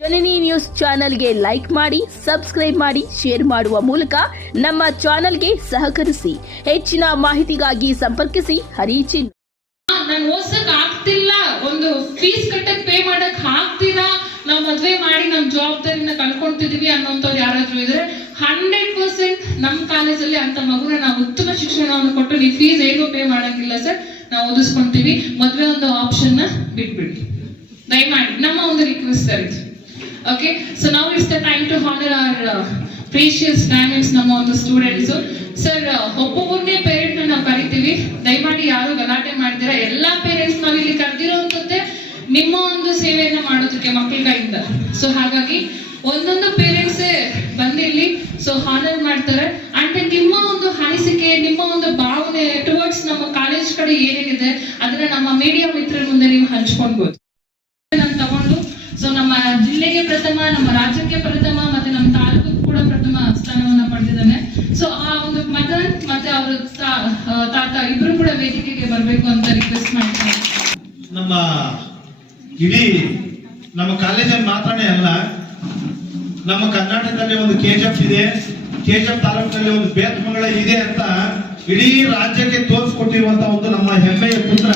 ಜನನಿ news ಚಾನೆಲ್ಗೆ like ಮಾಡಿ, subscribe ಮಾಡಿ, ಶೇರ್ ಮಾಡುವ ಮೂಲಕ ನಮ್ಮ ಚಾನೆಲ್ಗೆ ಸಹಕರಿಸಿ. ಹೆಚ್ಚಿನ ಮಾಹಿತಿಗಾಗಿ ಸಂಪರ್ಕಿಸಿ ಹರಿಚಿನ್. ನಾನು ಓದ್ಸಕ್ ಆಗ್ತಿಲ್ಲ, ಒಂದು ಫೀಸ್ ಕಟ್ಟಕ್ ಪೇ ಮಾಡಕ್ ಆಗ್ತಿಲ್ಲ, ನಾವು ಮದ್ವೆ ಮಾಡಿ ನಮ್ ಜವಾಬ್ದಾರಿನ ಕಳ್ಕೊಂತಿದೀವಿ ಅನ್ನೋಂಥವ್ರು ಯಾರಾದ್ರೂ ಇದ್ರೆ 100% ನಮ್ ಕಾಲೇಜಲ್ಲಿ ಅಂತ ಮಗುನ ನಾವು ಉತ್ತಮ ಶಿಕ್ಷಣವನ್ನು ಕೊಟ್ಟು ನೀವು ಫೀಸ್ ಏನು ಪೇ ಮಾಡಂಗಿಲ್ಲ ಸರ್, ನಾವು ಓದಿಸ್ಕೊಂತೀವಿ, ಮದ್ವೆ ಒಂದು ಆಪ್ಷನ್ ನ ಬಿಟ್ಬಿಡಿ ದಯಮಾಡಿ, ನಮ್ಮ ಒಂದು ರಿಕ್ವೆಸ್ಟ್ ಸರ್ ಇದು. Okay, so now it's the time to honor our precious talents ನಮ್ಮ ಒಂದು ಸ್ಟೂಡೆಂಟ್ಸ್. ಸರ್ ಒಬ್ಬೊಬ್ಬರನ್ನೇ ಪೇರೆಂಟ್ ನಾವು ಕರಿತೀವಿ, ದಯಮಾಡಿ ಯಾರು ಗಲಾಟೆ ಮಾಡಿದಿರ. ಎಲ್ಲಾ ಪೇರೆಂಟ್ಸ್ ನಾವು ಇಲ್ಲಿ ಕರೆದಿರೋಂಥದ್ದೇ ನಿಮ್ಮ ಒಂದು ಸೇವೆಯನ್ನ ಮಾಡೋದಕ್ಕೆ ಮಕ್ಕಳ ಕೈಯಿಂದ. ಸೊ ಹಾಗಾಗಿ ಒಂದೊಂದು ಪೇರೆಂಟ್ಸ್ ಬಂದಿಲ್ಲಿ ಸೊ ಹಾನರ್ ಮಾಡ್ತಾರೆ. ಅಂಡ್ ನಿಮ್ಮ ಒಂದು ಅನಿಸಿಕೆ, ನಿಮ್ಮ ಒಂದು ಭಾವನೆ ಟುವರ್ಡ್ಸ್ ನಮ್ಮ ಕಾಲೇಜ್ ಕಡೆ ಏನೇನಿದೆ ಅದನ್ನ ನಮ್ಮ ಮೀಡಿಯಾ ಮಿತ್ರರ ಮುಂದೆ ನೀವು ಹಂಚ್ಕೊಳ್ಬಹುದು. ನಾನು ತಗೊಂಡು ಸೊ ನಮ್ಮ ಜಿಲ್ಲೆಗೆ ಪ್ರಥಮ, ನಮ್ಮ ರಾಜ್ಯಕ್ಕೆ ಪ್ರಥಮ, ಮತ್ತೆ ನಮ್ಮ ತಾಲೂಕಿಗೆ ಕೂಡ ಪ್ರಥಮ ಸ್ಥಾನವನ್ನ ಪಡೆದಿದ್ದಾನೆ. ಸೊ ಆ ಒಂದು ಮದನ್ ಮತ್ತೆ ಅವರ ತಾತ ಇಬ್ರು ಕೂಡ ವೇದಿಕೆಗೆ ಬರಬೇಕು ಅಂತ ರಿಕ್ವೆಸ್ಟ್ ಮಾಡ್ತಾರೆ. ನಮ್ಮ ಇಡೀ ನಮ್ಮ ಕಾಲೇಜಲ್ಲಿ ಮಾತ್ರನೇ ಅಲ್ಲ, ನಮ್ಮ ಕರ್ನಾಟಕದಲ್ಲಿ ಒಂದು ಕೆಜಿಎಫ್ ಇದೆ, ಕೆಜಿಎಫ್ ತಾಲೂಕಿನಲ್ಲಿ ಒಂದು ಬೇತ್ಮಂಗಳ ಇದೆ ಅಂತ ಇಡೀ ರಾಜ್ಯಕ್ಕೆ ತೋರಿಸ್ಕೊಟ್ಟಿರುವಂತ ಒಂದು ನಮ್ಮ ಹೆಮ್ಮೆಯ ಪುತ್ರ.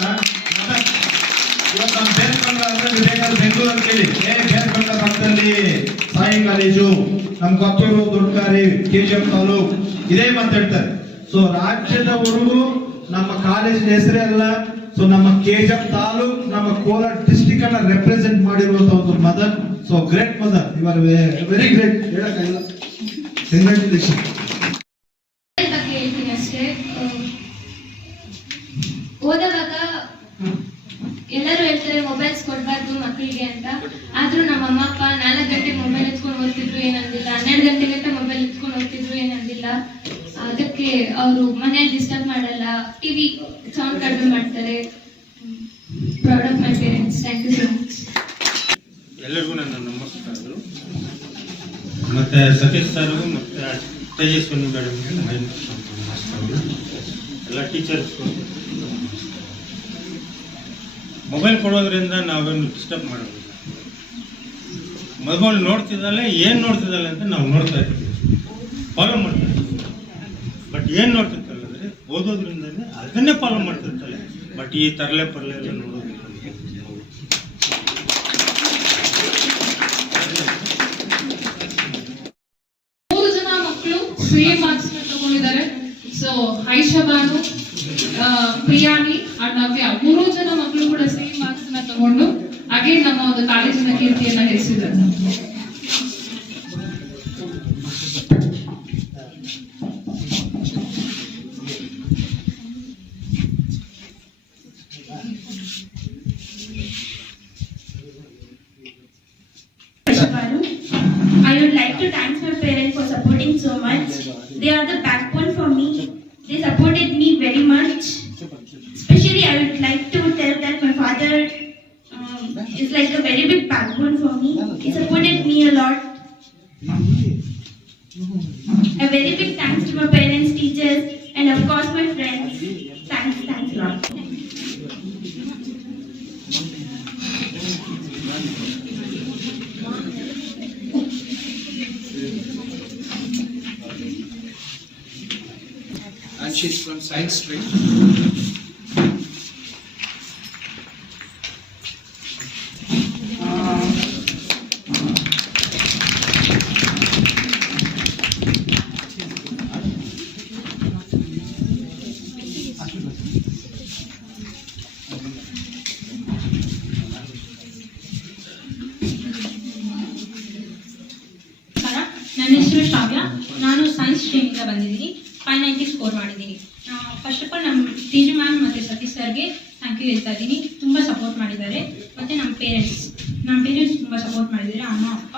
ಇವತ್ತು ನಮ್ಮ ಬೇತ್ಮಂಗಳ ಅಂದ್ರೆ ವಿಜಯನಗರ ಬೆಂಗಳೂರು ಅಂತ ಹೇಳಿ, ಬೇತ್ಮಂಗಳ ಪಕ್ಕದಲ್ಲಿ ಸಾಯಿ ಕಾಲೇಜು, ನಮ್ಮ ಕೊತ್ತೂರು, ದೊಡ್ಡಕಾರಿ, ಕೆಜಿಎಫ್ ತಾಲೂಕು ಇದೇ ಮಾತಾಡ್ತಾರೆ. ಸೊ ರಾಜ್ಯದವರೆಗೂ ನಮ್ಮ ಕಾಲೇಜ್ ಹೆಸರೇ ಅಲ್ಲ, ಸೊ ನಮ್ಮ ಕೆಜಿಎಫ್ ತಾಲೂಕ್, ನಮ್ಮ ಕೋಲಾರ ಡಿಸ್ಟ್ರಿಕ್ಟ್ ಅನ್ನ ರೆಪ್ರೆಸೆಂಟ್ ಮಾಡಿರುವಂತ ಒಂದು mother. So great mother, you are very great. ಹೇಳಕ್ಕಾಗಿಲ್ಲ, ಕಂಗ್ರಾಚುಲೇಷನ್. ಹೇಳ್ತೀನಿ ಅಷ್ಟೇ, ಓದುವಾಗ ಎಲ್ಲರೂ ಹೇಳ್ತಾರೆ ಮೊಬೈಲ್ಸ್ ಕೊಡ್ಬಾರ್ದು ಮಕ್ಕಳಿಗೆ ಅಂತ. ಆದ್ರೂ ನಮ್ಮ ಅಮ್ಮ ಅಪ್ಪ 4 ಗಂಟೆಗೆ ಮೊಬೈಲ್ ಎತ್ಕೊಂಡು ಓದ್ತಿದ್ರು ಏನಂದಿಲ್ಲ, 12 ಗಂಟೆಗೆ ಮೊಬೈಲ್ ಎತ್ಕೊಂಡು ಓದ್ತಿದ್ರು ಏನಂದಿಲ್ಲ. ಅದಕ್ಕೆ ಅವರು ಮನೇಲಿ ಡಿಸ್ಟರ್ಬ್ ಮಾಡಲ್ಲ, ಟಿವಿ ಸೌಂಡ್ ಕಡಿಮೆ ಮಾಡ್ತಾರೆ. Proud of my parents. Thank you so much. ಎಲ್ಲರಿಗೂ ನನ್ನ ನಮಸ್ಕಾರಗಳು. ಮತ್ತೆ ಸತೀಶ್ ಸರ್ಗೂ ಮತ್ತೆ ತೇಜಸ್ವಿನಿ ಮೇಡಮ್ಗೆ ನಮಸ್ಕಾರಗಳು. ಎಲ್ಲ ಟೀಚರ್ಸ್ಗೂ ಮೊಬೈಲ್ ಕೊಡೋದ್ರಿಂದ ನಾವೇನು ಡಿಸ್ಟರ್ಬ್ ಮಾಡೋದಿಲ್ಲ. ಮೊಬೈಲ್ ನೋಡ್ತಿದ್ದಾಳೆ, ಏನು ನೋಡ್ತಿದ್ದಾಳೆ ಅಂತ ನಾವು ನೋಡ್ತಾ ಇರ್ತೀವಿ, ಫಾಲೋ ಮಾಡ್ತಾ ಇರ್ತೀವಿ. ಬಟ್ ಏನು ನೋಡ್ತಿರ್ತಾಳೆ ಅಂದರೆ ಓದೋದ್ರಿಂದನೇ ಅದನ್ನೇ ಫಾಲೋ ಮಾಡ್ತಿರ್ತಾಳೆ. ಬಟ್ ಈ ತರಲೆ ಪರಲೆ ಎಲ್ಲ ನೋಡೋದಿಲ್ಲ. 3 ಜನ ಮಕ್ಕಳು ಸೇಮ್ ಮಾರ್ಕ್ಸ್ ತಗೊಂಡಿದ್ದಾರೆ. ಸೊ ಐಷಾ ಬಾನು, ಪ್ರಿಯಾನಿ ಅಂಡ್ ನವ್ಯ 3 ಜನ ಮಕ್ಕಳು ಕೂಡ ಸೇಮ್ ಮಾರ್ಕ್ಸ್ ನ ತಗೊಂಡು ಹಾಗೆ ನಮ್ಮ ಒಂದು ಕಾಲೇಜಿನ ಕೀರ್ತಿಯನ್ನ ಹೆಚ್ಚಿದ್ದಾರೆ. I would like to thank my parents for supporting so much. They are the backbone for me. They supported me very much. Especially I would like to tell that my father is like a very big backbone for me. He supported me a lot. A very big thanks to my parents, teachers, and of course my friends. Thanks a lot. And she's from Science Stream. ನನ್ನ ಹೆಸರು ಶ್ರಾವ್ಯ. ನಾನು science ಸ್ಟ್ರೀಮಿಂದ ಬಂದಿದ್ದೀನಿ. 590 score ಮಾಡಿದ್ದೀನಿ. First of all ನಮ್ಮ Teju ma'am ಮತ್ತು ಸತೀಶ್ ಸರ್ಗೆ thank you ಹೇಳ್ತಾ ಇದ್ದೀನಿ. ತುಂಬ ಸಪೋರ್ಟ್ ಮಾಡಿದ್ದಾರೆ. ಮತ್ತು ನಮ್ಮ ಪೇರೆಂಟ್ಸ್ ತುಂಬ ಸಪೋರ್ಟ್ ಮಾಡಿದ್ದಾರೆ. ಅಮ್ಮ ಅಪ್ಪ,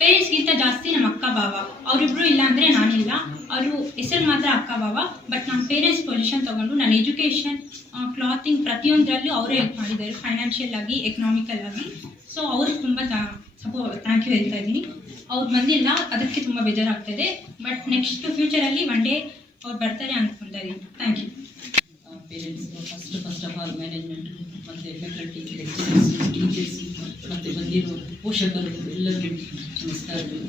ಪೇರೆಂಟ್ಸ್ಗಿಂತ ಜಾಸ್ತಿ ನಮ್ಮ ಅಕ್ಕ ಬಾವ, ಅವರಿಬ್ಬರು ಇಲ್ಲ ಅಂದರೆ ನಾನಿಲ್ಲ. ಅವರು ಹೆಸರು ಮಾತ್ರ ಅಕ್ಕ ಬಾವ, ಬಟ್ ನಮ್ಮ ಪೇರೆಂಟ್ಸ್ ಪೊಸಿಷನ್ ತೊಗೊಂಡು ನನ್ನ ಎಜುಕೇಷನ್, ಕ್ಲಾತಿಂಗ್ ಪ್ರತಿಯೊಂದರಲ್ಲೂ ಅವರೇ ಹೆಲ್ಪ್ ಮಾಡಿದ್ದಾರೆ, ಫೈನಾನ್ಷಿಯಲ್ ಆಗಿ, ಎಕನಾಮಿಕಲ್ ಆಗಿ. ಸೊ ಅವ್ರಿಗೆ ತುಂಬ ಥ್ಯಾಂಕ್ ಯು ಹೇಳ್ತಾ ಇದ್ದೀನಿ. ಅವ್ರು ಬಂದಿಲ್ಲ, ಅದಕ್ಕೆ ತುಂಬ ಬೇಜಾರಾಗ್ತಾಯಿದೆ. ಬಟ್ ನೆಕ್ಸ್ಟ್ ಫ್ಯೂಚರಲ್ಲಿ ಒನ್ ಡೇ ಅವ್ರು ಬರ್ತಾರೆ ಅಂದ್ಕೊತಾ ಇದ್ದೀನಿ. Thank you. Parents first of all management ಮತ್ತು ಫ್ಯಾಕಲ್ಟಿ, ಲೆಕ್ಚರರ್ಸ್, ಟೀಚರ್ಸ್ ಮತ್ತು ಬಂದಿರೋ ಪೋಷಕರು ಎಲ್ಲರಿಗೂ ನಮಸ್ಕಾರಗಳು.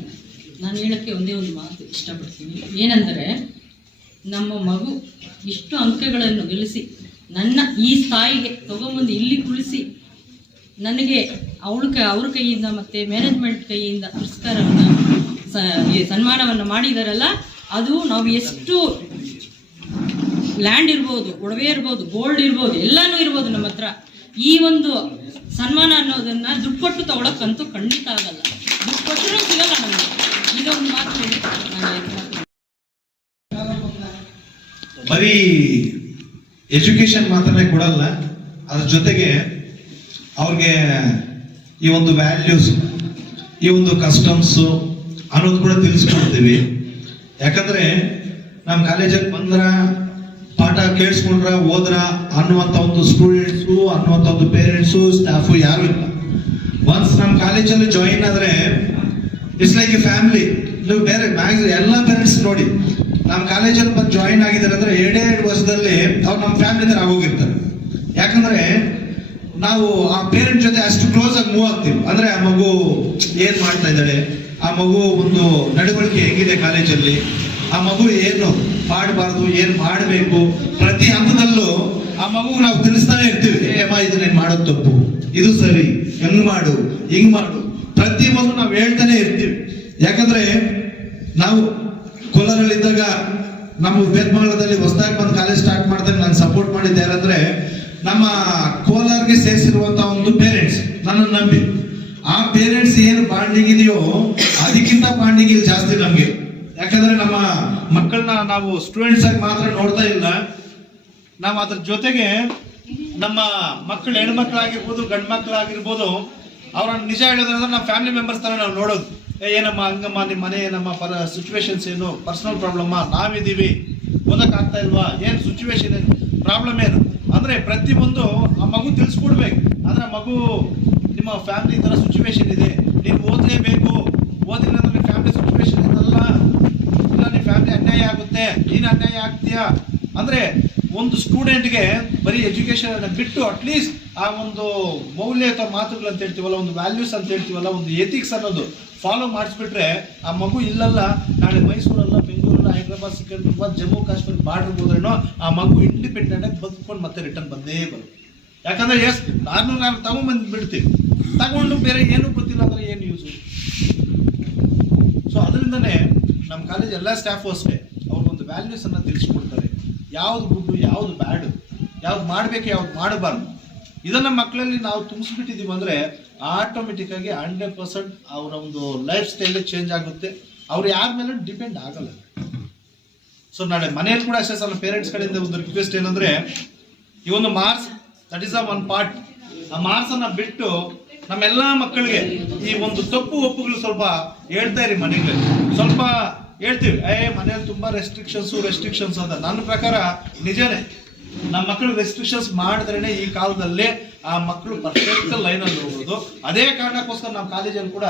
ನಾನು ಹೇಳೋಕ್ಕೆ ಒಂದೇ ಒಂದು ಮಾತು ಇಷ್ಟಪಡ್ತೀನಿ. ಏನೆಂದರೆ, ನಮ್ಮ ಮಗು ಇಷ್ಟು ಅಂಕಗಳನ್ನು ಗಳಿಸಿ ನನ್ನ ಈ ಸ್ಥಾಯಿಗೆ ತಗೊಂಬಂದು ಇಲ್ಲಿ ಕುಳಿಸಿ ನನಗೆ ಅವ್ರ ಕೈಯಿಂದ ಮತ್ತು ಮ್ಯಾನೇಜ್ಮೆಂಟ್ ಕೈಯಿಂದ ಪುರಸ್ಕಾರವನ್ನು ಸನ್ಮಾನವನ್ನು ಮಾಡಿದಾರಲ್ಲ, ಅದು ನಾವು ಎಷ್ಟು ಲ್ಯಾಂಡ್ ಇರ್ಬೋದು, ಒಡವೆ ಇರ್ಬೋದು, ಗೋಲ್ಡ್ ಇರ್ಬೋದು, ಎಲ್ಲನೂ ಇರ್ಬೋದು ನಮ್ಮ ಹತ್ರ, ಈ ಒಂದು ಸನ್ಮಾನ ಅನ್ನೋದನ್ನು ದುಡ್ಡು ಕೊಟ್ಟು ತಗೊಳಕ್ಕಂತೂ ಖಂಡಿತ ಆಗಲ್ಲ. ದುಡ್ಡು ಕೊಟ್ಟರೂ ಸಿಗಲ್ಲ ನಮಗೆ. ಇದೊಂದು ಮಾತು ಹೇಳಿ ಬರೀ ಎಜುಕೇಶನ್ ಮಾತ್ರನೇ ಕೊಡಲ್ಲ, ಅದ್ರ ಜೊತೆಗೆ ಅವ್ರಿಗೆ ಈ ಒಂದು ವ್ಯಾಲ್ಯೂಸ್, ಈ ಒಂದು ಕಸ್ಟಮ್ಸು ಅನ್ನೋದು ಕೂಡ ತಿಳಿಸ್ಕೊಡ್ತೀವಿ. ಯಾಕಂದ್ರೆ ನಮ್ಮ ಕಾಲೇಜಲ್ಲಿ ಬಂದ್ರ ಪಾಠ ಕೇಳಿಸ್ಕೊಂಡ್ರ ಹೋದ್ರ ಅನ್ನುವಂಥ ಒಂದು ಸ್ಟೂಡೆಂಟ್ಸು, ಅನ್ನುವಂಥ ಒಂದು ಪೇರೆಂಟ್ಸು, ಸ್ಟಾಫು ಯಾರು ಇಲ್ಲ. ಒನ್ಸ್ ನಮ್ಮ ಕಾಲೇಜಲ್ಲಿ ಜಾಯಿನ್ ಆದ್ರೆ ಇಟ್ಸ್ ಲೈಕ್ ಎ ಫ್ಯಾಮಿಲಿ. ನೀವು ಬೇರೆ ಎಲ್ಲ ಪೇರೆಂಟ್ಸ್ ನೋಡಿ, ನಮ್ಮ ಕಾಲೇಜಲ್ಲಿ ಬಂದು ಜಾಯಿನ್ ಆಗಿದ್ದಾರೆ ಅಂದ್ರೆ 2 ವರ್ಷದಲ್ಲಿ ಅವ್ರು ನಮ್ಮ ಫ್ಯಾಮಿಲಿ ತರ ಆಗೋಗಿರ್ತಾರೆ. ಯಾಕಂದ್ರೆ ನಾವು ಆ ಪೇರೆಂಟ್ ಜೊತೆ ಅಷ್ಟು ಕ್ಲೋಸ್ ಆಗಿ ಮೂವ್ ಆಗ್ತೀವಿ. ಅಂದ್ರೆ ಆ ಮಗು ಏನ್ ಮಾಡ್ತಾ ಇದ್ದಾಳೆ, ಆ ಮಗು ಒಂದು ನಡವಳಿಕೆ ಹೆಂಗಿದೆ ಕಾಲೇಜಲ್ಲಿ, ಆ ಮಗು ಏನು ಮಾಡಬಾರ್ದು, ಏನ್ ಮಾಡಬೇಕು, ಪ್ರತಿ ಹಂತದಲ್ಲೂ ಆ ಮಗು ನಾವು ತಿಳಿಸ್ತಾನೆ ಇರ್ತೀವಿ. ಅಮ್ಮ ಇದನ್ನೇನ್ ಮಾಡೋದು ತಪ್ಪು, ಇದು ಸರಿ, ಹೆಂಗ್ ಮಾಡು, ಹಿಂಗ್ ಮಾಡು, ಪ್ರತಿ ಒಂದು ನಾವು ಹೇಳ್ತಾನೆ ಇರ್ತೀವಿ. ಯಾಕಂದ್ರೆ ನಾವು ಕೋಲಾರಲ್ಲಿದ್ದಾಗ ನಮ್ಮ ಬೇತ್ಮಂಗಲದಲ್ಲಿ ಹೊಸದಾಗಿ ಬಂದು ಕಾಲೇಜ್ ಸ್ಟಾರ್ಟ್ ಮಾಡಿದಾಗ ನಾನು ಸಪೋರ್ಟ್ ಮಾಡಿದ್ದೆ ಯಾರಂದ್ರೆ ನಮ್ಮ ಕೋಲಾರ್ಗೆ ಸೇರಿಸಿರುವಂತ ಒಂದು ಪೇರೆಂಟ್ಸ್ ನನ್ನನ್ನು ನಂಬಿ. ಆ ಪೇರೆಂಟ್ಸ್ ಏನು ಬಾಂಡಿಂಗ್ ಇದೆಯೋ ಅದಕ್ಕಿಂತ ಬಾಂಡಿಂಗ್ ಇಲ್ಲಿ ಜಾಸ್ತಿ ನಮ್ಗೆ. ಯಾಕಂದ್ರೆ ನಮ್ಮ ಮಕ್ಕಳನ್ನ ನಾವು ಸ್ಟೂಡೆಂಟ್ಸ್ ಆಗಿ ಮಾತ್ರ ನೋಡ್ತಾ ಇಲ್ಲ, ನಾವು ಅದ್ರ ಜೊತೆಗೆ ನಮ್ಮ ಮಕ್ಕಳು ಹೆಣ್ಮಕ್ಳಾಗಿರ್ಬೋದು, ಗಂಡು ಮಕ್ಕಳಾಗಿರ್ಬೋದು, ಅವ್ರನ್ನ ನಿಜ ಹೇಳೋದಂದ್ರೆ ನಮ್ಮ ಫ್ಯಾಮಿಲಿ ಮೆಂಬರ್ಸ್ ತರ ನಾವು ನೋಡೋದು. ಏನಮ್ಮ ಹಂಗಮ್ಮ, ನಿಮ್ಮ ಮನೆ ನಮ್ಮ ಸಿಚುವೇಶನ್ಸ್ ಏನು, ಪರ್ಸನಲ್ ಪ್ರಾಬ್ಲಮ್ಮ, ನಾವಿದ್ದೀವಿ, ಓದಕ್ಕಾಗ್ತಾ ಇಲ್ವಾ, ಏನು ಸಿಚುವೇಶನ್ ಏನು, ಪ್ರಾಬ್ಲಮ್ ಏನು ಅಂದ್ರೆ ಪ್ರತಿಯೊಂದು ಆ ಮಗು ತಿಳಿಸ್ಕೊಡ್ಬೇಕು. ಆದ್ರೆ ಆ ಮಗು ನಿಮ್ಮ ಫ್ಯಾಮಿಲಿ ತರ ಸಿಚುವೇಶನ್ ಇದೆ, ನೀವು ಓದಲೇಬೇಕು, ಓದಿಲ್ಲ ಅಂದ್ರೆ ನಿಮ್ಮ ಫ್ಯಾಮಿಲಿ ಸಿಚುವೇಶನ್ ಇದಲ್ಲ, ಇಲ್ಲ ನಿಮ್ಮ ಫ್ಯಾಮಿಲಿ ಅನ್ಯಾಯ ಆಗುತ್ತೆ, ನೀನು ಅನ್ಯಾಯ ಆಗ್ತೀಯಾ ಅಂದ್ರೆ ಒಂದು ಸ್ಟೂಡೆಂಟ್ಗೆ ಬರೀ ಎಜುಕೇಶನ್ ಅನ್ನ ಬಿಟ್ಟು ಅಟ್ಲೀಸ್ಟ್ ಆ ಒಂದು ಮೌಲ್ಯಯುತ ಮಾತುಗಳು ಅಂತ ಹೇಳ್ತೀವಲ್ಲ, ಒಂದು ವ್ಯಾಲ್ಯೂಸ್ ಅಂತ ಹೇಳ್ತೀವಲ್ಲ, ಒಂದು ಎಥಿಕ್ಸ್ ಅನ್ನೋದು ಫಾಲೋ ಮಾಡಿಸ್ಬಿಟ್ರೆ ಆ ಮಗು ಇಲ್ಲಲ್ಲ ನಾಳೆ ಮೈಸೂರಲ್ಲ, ಬೆಂಗಳೂರಲ್ಲ, ಹೈದರಾಬಾದ್, ಸಿಕಂದ್ರಾಬಾದ್, ಜಮ್ಮು ಕಾಶ್ಮೀರ ಬಾರ್ಡರ್ ಹೋದ್ರೇನೋ ಆ ಮಗು ಇಂಡಿಪೆಂಡೆಂಟ್ ಆಗಿ ಬದುಕೊಂಡು ಮತ್ತೆ ರಿಟರ್ನ್ ಬಂದೇ ಬರುತ್ತೆ. ಯಾಕಂದ್ರೆ ನಾನು ತಗೊಂಡ್ಬಂದು ಬಿಡ್ತೀವಿ, ತಗೊಂಡು ಬೇರೆ ಏನೂ ಗೊತ್ತಿಲ್ಲ ಅಂದ್ರೆ ಏನು ಯೂಸು. ಸೊ ಅದರಿಂದನೇ ನಮ್ಮ ಕಾಲೇಜ್ ಎಲ್ಲ ಸ್ಟಾಫು ಅಷ್ಟೇ ಅವ್ರಿಗೊಂದು ವ್ಯಾಲ್ಯೂಸ್ ಅನ್ನ ತಿಳಿಸ್ಕೊಡ್ತಾರೆ. ಯಾವ್ದು ಗುಡ್ಡು, ಯಾವ್ದು ಬ್ಯಾಡು, ಯಾವ್ದು ಮಾಡ್ಬೇಕು, ಯಾವ್ದು ಮಾಡಬಾರ್ದು, ಇದನ್ನ ಮಕ್ಕಳಲ್ಲಿ ನಾವು ತುಂಬಿಸ್ಬಿಟ್ಟಿದೀವಿ ಅಂದ್ರೆ ಆಟೋಮೆಟಿಕ್ ಆಗಿ 100% ಅವರ ಒಂದು ಲೈಫ್ ಸ್ಟೈಲ್ ಚೇಂಜ್ ಆಗುತ್ತೆ. ಅವ್ರು ಯಾರ ಮೇಲೆ ಡಿಪೆಂಡ್ ಆಗಲ್ಲ. ಸೊ ನಾಳೆ ಮನೆಯಲ್ಲಿ ಕೂಡ ಅಷ್ಟೇ ಸ್ವಲ್ಪ ಪೇರೆಂಟ್ಸ್ ಕಡೆಯಿಂದ ಒಂದು ರಿಕ್ವೆಸ್ಟ್ ಏನಂದ್ರೆ, ಈ ಒಂದು marks that is a one part. ಆ ಮಾರ್ಕ್ಸ್ ಅನ್ನ ಬಿಟ್ಟು ನಮ್ಮೆಲ್ಲ ಮಕ್ಕಳಿಗೆ ಈ ಒಂದು ತಪ್ಪು ಒಪ್ಪುಗಳು ಸ್ವಲ್ಪ ಹೇಳ್ತಾ ಇರಿ. ಮನೆಗಳಲ್ಲಿ ಸ್ವಲ್ಪ ಹೇಳ್ತೀವಿ, ಮನೇಲಿ ತುಂಬಾ ರೆಸ್ಟ್ರಿಕ್ಷನ್ಸ್ ಅಂತ. ನನ್ನ ಪ್ರಕಾರ ನಿಜನೇ, ನಮ್ಮ ಮಕ್ಕಳು ರೆಸ್ಟ್ರಿಕ್ಷನ್ಸ್ ಮಾಡಿದ್ರೇನೆ ಈ ಕಾಲದಲ್ಲಿ ಆ ಮಕ್ಕಳು ಪರ್ಫೆಕ್ಟ್ ಲೈನಲ್ಲಿ ಹೋಗೋದು. ಅದೇ ಕಾರಣಕ್ಕೋಸ್ಕರ ನಮ್ಮ ಕಾಲೇಜಲ್ಲಿ ಕೂಡ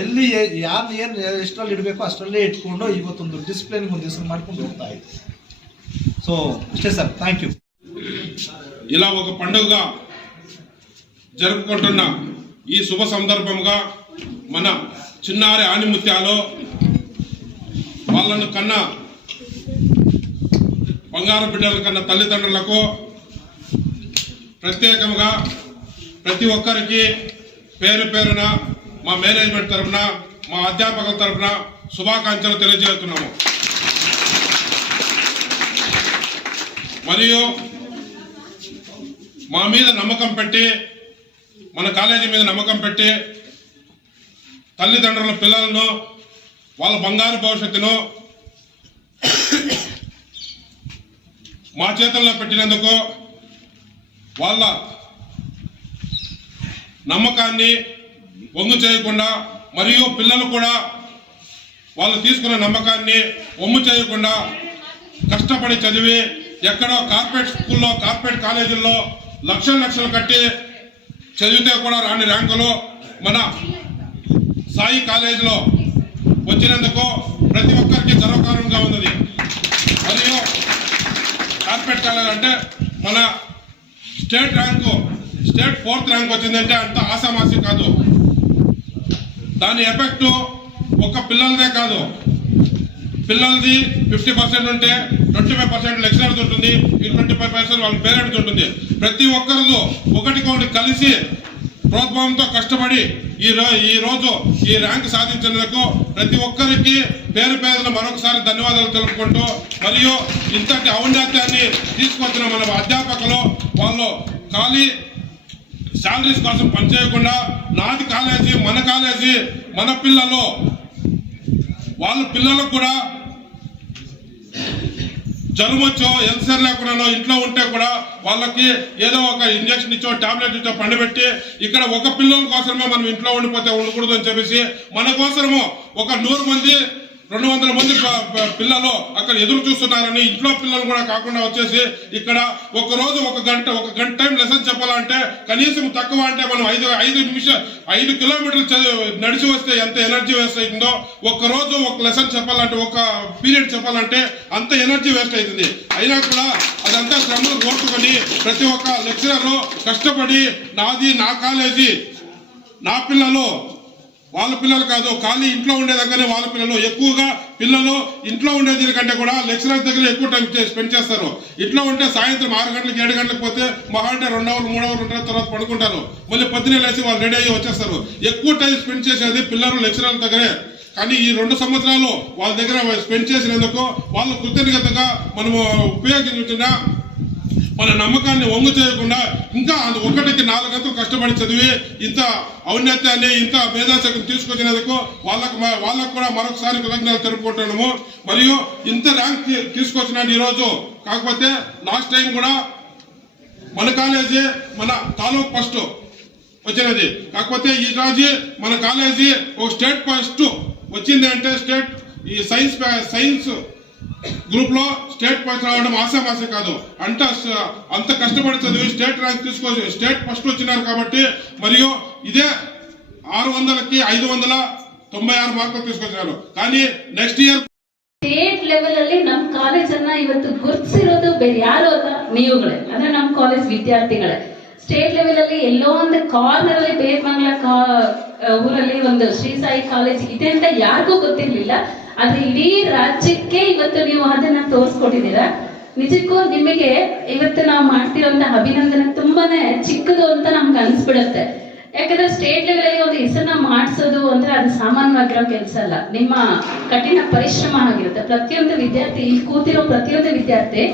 ಎಲ್ಲಿ ಯಾರು ಏನು ಎಷ್ಟರಲ್ಲಿ ಇಡಬೇಕು ಅಷ್ಟರಲ್ಲೇ ಇಟ್ಕೊಂಡು ಇವತ್ತೊಂದು ಡಿಸಿಪ್ಲಿನ್ ಒಂದು ಹೆಸರು ಮಾಡ್ಕೊಂಡು ಹೋಗ್ತಾ ಇತ್ತು. సో అಷ್ಟೇ సార్, థ్యాంక్ యూ. ఇలా ఒక పండుగగా జరుపుకుంటున్న ఈ శుభ సందర్భంగా మన చిన్నారి ఆణిముత్యాలు వాళ్ళను కన్నా బంగారు బిడ్డల కన్నా తల్లిదండ్రులకు ప్రత్యేకంగా ప్రతి ఒక్కరికి పేరు పేరున మా మేనేజ్మెంట్ తరఫున, మా అధ్యాపకుల తరఫున శుభాకాంక్షలు తెలియజేస్తున్నాము. మరియు మా మీద నమ్మకం పెట్టి, మన కాలేజీ మీద నమ్మకం పెట్టి తల్లిదండ్రుల పిల్లలను, వాళ్ళ బంగారు భవిష్యత్తును మా చేతుల్లో పెట్టినందుకు వాళ్ళ నమ్మకాన్ని ఒంగు చేయకుండా, మరియు పిల్లలు కూడా వాళ్ళు తీసుకున్న నమ్మకాన్ని ఒమ్ము చేయకుండా కష్టపడి చదివి ఎక్కడో కార్పొరేట్ స్కూల్లో, కార్పొరేట్ కాలేజీల్లో లక్షలు కట్టి చదివితే కూడా రాని ర్యాంకులు మన సాయి కాలేజీలో వచ్చినందుకు ప్రతి ఒక్కరికి గర్వకారణంగా ఉన్నది. మరియు కార్పొరేట్ కాలేజ్ అంటే మన state rank state 4th rank వచ్చిందంటే అంత ఆసామాసి కాదు. దాని ఎఫెక్ట్ ఒక్క పిల్లలదే కాదు, పిల్లలది 50% ఉంటే 25% లెక్చరర్స్ ఉంటుంది, 25% వాళ్ళ పేరెంట్స్ ఉంటుంది. ప్రతి ఒక్కరితో ఒకటికొకటి కలిసి ప్రోత్సాహంతో కష్టపడి ఈ రోజు ఈ ర్యాంక్ సాధించినందుకు ప్రతి ఒక్కరికి పేరు పేరున మరొకసారి ధన్యవాదాలు తెలుపుకుంటూ, మరియు ఇంతటి ఔన్నత్యాన్ని తీసుకొచ్చిన మన అధ్యాపకులు వాళ్ళు ఖాళీ శాలరీస్ కోసం పనిచేయకుండా నాది కాలేజీ మన పిల్లలు వాళ్ళ పిల్లలకు కూడా జ్వరం వచ్చో ఎల్సర్ లేకుండా ఇంట్లో ఉంటే కూడా వాళ్ళకి ఏదో ఒక ఇంజక్షన్ ఇచ్చో టాబ్లెట్ ఇచ్చో పండబెట్టి ఇక్కడ ఒక పిల్లల కోసమే మనం ఇంట్లో ఉండిపోతే ఉండకూడదు అని చెప్పేసి మన కోసము ఒక 100 మంది 200 మంది పిల్లలు అక్కడ ఎదురు చూస్తున్నారని ఇంట్లో పిల్లలు కూడా కాకుండా వచ్చేసి ఇక్కడ ఒక రోజు ఒక గంట టైం లెసన్ చెప్పాలంటే కనీసం తక్కువ అంటే మనం 5 కిలోమీటర్లు నడిచి వస్తే ఎంత ఎనర్జీ వేస్ట్ అవుతుందో, ఒక రోజు ఒక లెసన్ చెప్పాలంటే ఒక పీరియడ్ చెప్పాలంటే అంత ఎనర్జీ వేస్ట్ అవుతుంది. అయినా కూడా అదంతా శ్రమలు కోర్చుకొని ప్రతి ఒక్క లెక్చరర్ కష్టపడి నాది నా కాలేజీ నా పిల్లలు వాళ్ళ పిల్లలు కాదు, ఖాళీ ఇంట్లో ఉండేదాకానే వాళ్ళ పిల్లలు ఎక్కువగా పిల్లలు ఇంట్లో ఉండేది కంటే కూడా లెక్చరర్ దగ్గర ఎక్కువ టైం స్పెండ్ చేస్తారు. ఇంట్లో ఉంటే సాయంత్రం 6 గంటలకు 7 గంటలకు పోతే మహా అంటే 2 అవర్లు 3 అవర్లు ఉంటారు, తర్వాత పడుకుంటారు. మళ్ళీ పొద్దునే లేచి వాళ్ళు రెడీ అయ్యి వచ్చేస్తారు. ఎక్కువ టైం స్పెండ్ చేసేది పిల్లలు లెక్చరర్ దగ్గరే. కానీ ఈ 2 సంవత్సరాలు వాళ్ళ దగ్గర స్పెండ్ చేసినందుకు వాళ్ళు కృతజ్ఞతగా మనము ఉపయోగించుకున్న మన నమ్మకాన్ని వంగు చేయకుండా ఇంకా 1కి 4 గంటలు కష్టపడి చదివి ఇంత ఔన్నత్యాన్ని ఇంత మేధాశక్తిని తీసుకొచ్చినందుకు వాళ్ళకు కూడా మరొకసారి కృతజ్ఞతలు తెలుపుకుంటున్నాము. మరియు ఇంత ర్యాంక్ తీసుకొచ్చిన ఈ రోజు కాకపోతే లాస్ట్ టైం కూడా మన కాలేజీ మన తాలూకు ఫస్ట్ వచ్చినది. కాకపోతే ఈ రోజు మన కాలేజీ ఒక స్టేట్ ఫస్ట్ వచ్చింది అంటే స్టేట్ ఈ సైన్స్ గ్రూప్ లో స్టేట్ ఫస్ట్ రావడం ఆశామాసే కాదు, అంత కష్టపడి చదివి స్టేట్ ర్యాంక్ తీసుకొచ్చి స్టేట్ ఫస్ట్ వచ్చినారు. కాబట్టి మరియు ఇదే 600కి 596 మార్కులు తీసుకొచ్చినారు. కానీ నెక్స్ట్ ಇಯರ್ ಸ್ಟೇಟ್ ಲೆವೆಲ್ ಅಲ್ಲಿ ನಮ್ಮ ಕಾಲೇಜನ್ನ ಇವತ್ತು ಗುರುತಿಸಿರೋದು ಬೇರೆ ಯಾರು ಅಲ್ಲ, ನೀವುಗಳೇ, ಅಂದ್ರೆ ನಮ್ಮ ಕಾಲೇಜ್ ವಿದ್ಯಾರ್ಥಿಗಳೇ. ಸ್ಟೇಟ್ ಲೆವೆಲ್ ಅಲ್ಲಿ ಎಲ್ಲೋ ಒಂದು ಕಾರ್ನರ್ ಅಲ್ಲಿ ಬೇರ್ಮಂಗ್ಲ ಊರಲ್ಲಿ ಒಂದು ಶ್ರೀ ಸಾಯಿ ಕಾಲೇಜ್ ಇದೆ ಅಂತ ಯಾರಿಗೂ ಗೊತ್ತಿರ್ಲಿಲ್ಲ. ಆದ್ರೆ ಇಡೀ ರಾಜ್ಯಕ್ಕೆ ಇವತ್ತು ನೀವು ಅದನ್ನ ತೋರಿಸ್ಕೊಟ್ಟಿದ್ದೀರಾ. ನಿಜಕ್ಕೂ ನಿಮಗೆ ಇವತ್ತು ನಾವು ಮಾಡ್ತಿರೋಂತಹ ಅಭಿನಂದನೆ ತುಂಬಾನೇ ಚಿಕ್ಕದು ಅಂತ ನಮ್ಗೆ ಅನ್ಸ್ಬಿಡುತ್ತೆ. ಯಾಕಂದ್ರೆ ಸ್ಟೇಟ್ ಲೆವೆಲ್ ಅಲ್ಲಿ ಒಂದು ಹೆಸರನ್ನ ಮಾಡಿಸೋದು ಅಂದ್ರೆ ಅದು ಸಾಮಾನ್ಯವಾಗಿರೋ ಕೆಲಸ ಅಲ್ಲ, ನಿಮ್ಮ ಕಠಿಣ ಪರಿಶ್ರಮ ಆಗಿರುತ್ತೆ. ಪ್ರತಿಯೊಂದು ವಿದ್ಯಾರ್ಥಿ, ಇಲ್ಲಿ ಕೂತಿರೋ ಪ್ರತಿಯೊಂದು ವಿದ್ಯಾರ್ಥಿ